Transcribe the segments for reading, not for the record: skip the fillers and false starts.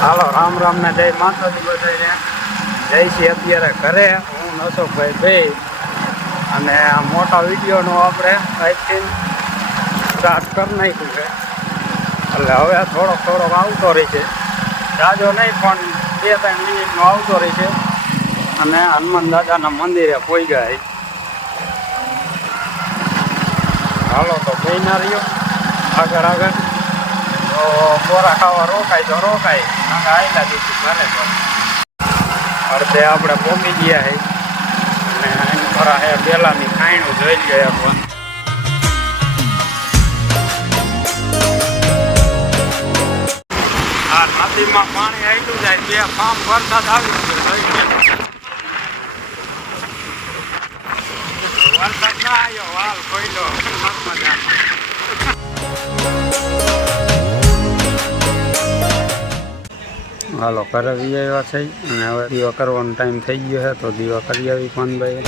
હાલો રામ રામ ને જય માતાજી બધાને. જય છીએ અત્યારે ઘરે. હું નસોભાઈ બે અને આ મોટા વિડીયોનો આપણે આજથી સ્ટાર્ટ કરી નાખ્યું છે. એટલે હવે થોડોક આવતો રહી છે, જાજો નહીં પણ 2-3 મિનિટનો આવતો રહી છે. અને હનુમાન દાદાના મંદિરે પહોંચ્યા. હાલો તો બેના રહ્યો આગળ તો બોરા ખાવા રોકાય તો રોકાય, નાના આવેલા દીધું ઘરે તો અડધે આપણે પહોંચી ગયા છે. અને એની ખરા હે પેલાની ખાયણું જોઈ ગયા પણ આ નદીમાં પાણી આટલું જાય 2 ફામ વરસાદ આવી વરસાદ ના આવ્યો વાલ કોઈલો હાલો ઘરે આવ્યા છે. અને હવે દીવા કરવાનો ટાઈમ થઈ ગયો છે તો દીવા કરી આવી પાનભાઈ.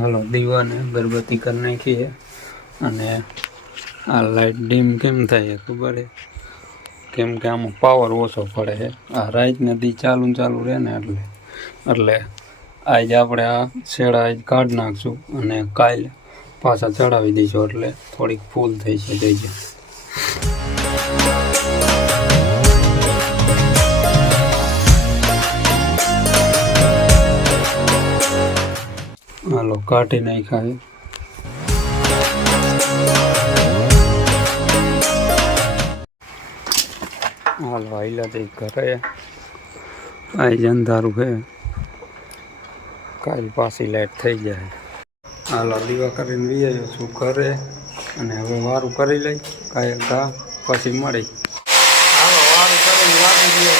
હાલો દીવાને અગરબત્તી કરી નાખી છે. અને આ લાઇટ ડીમ કેમ થાય છે ખબર છે? કેમ કે આમાં પાવર ઓછો પડે છે. આ રાત નદી ચાલુ રહે ને એટલે આજે આપણે આ શેડા આજ કાઢી નાખશું અને કાલે પાછા ચડાવી દઈશું એટલે થોડીક ફૂલ થઈ છે. જઈ જાય હાલો કાઢી નાખાય. હાલો આઈલા જઈ ઘરે. આજ અંધારું છે, કાલ પાછી લાઈટ થઈ જાય. હાલો દીવા કરીને વી છું ઘરે. અને હવે વારું કરી લઈ કાંઈ ઘા પછી મળી. હાલો વારું કરીને વારી દઈએ.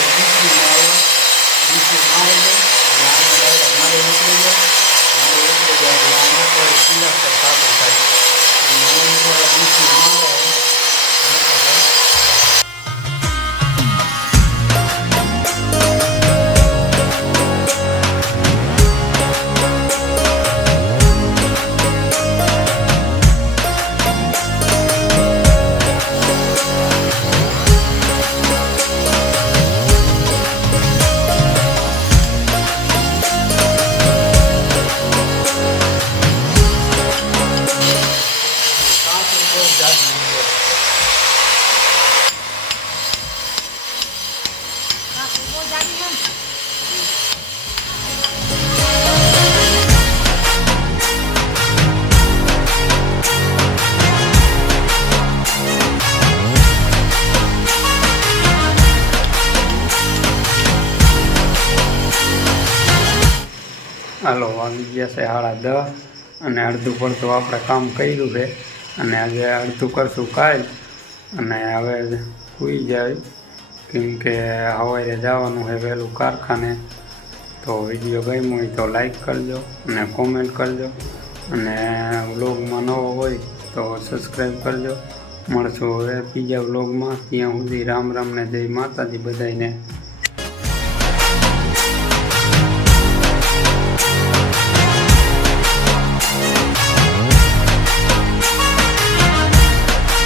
હાલો વાગી ગયા છે 10:30. અને અડધું પડતું આપણે કામ કર્યું છે. અને આજે અડધું કરશું કાલ. અને હવે સૂઈ જાય કેમ કે સવારે જવાનું છે વહેલું કારખાને. તો વિડીયો ગમ્યો હોય તો લાઈક કરજો અને કોમેન્ટ કરજો. અને વ્લોગમાં નવો હોય તો સબસ્ક્રાઈબ કરજો. મળશું હવે બીજા વ્લોગમાં. ત્યાં સુધી રામ રામ ને જય માતાજી બધાને.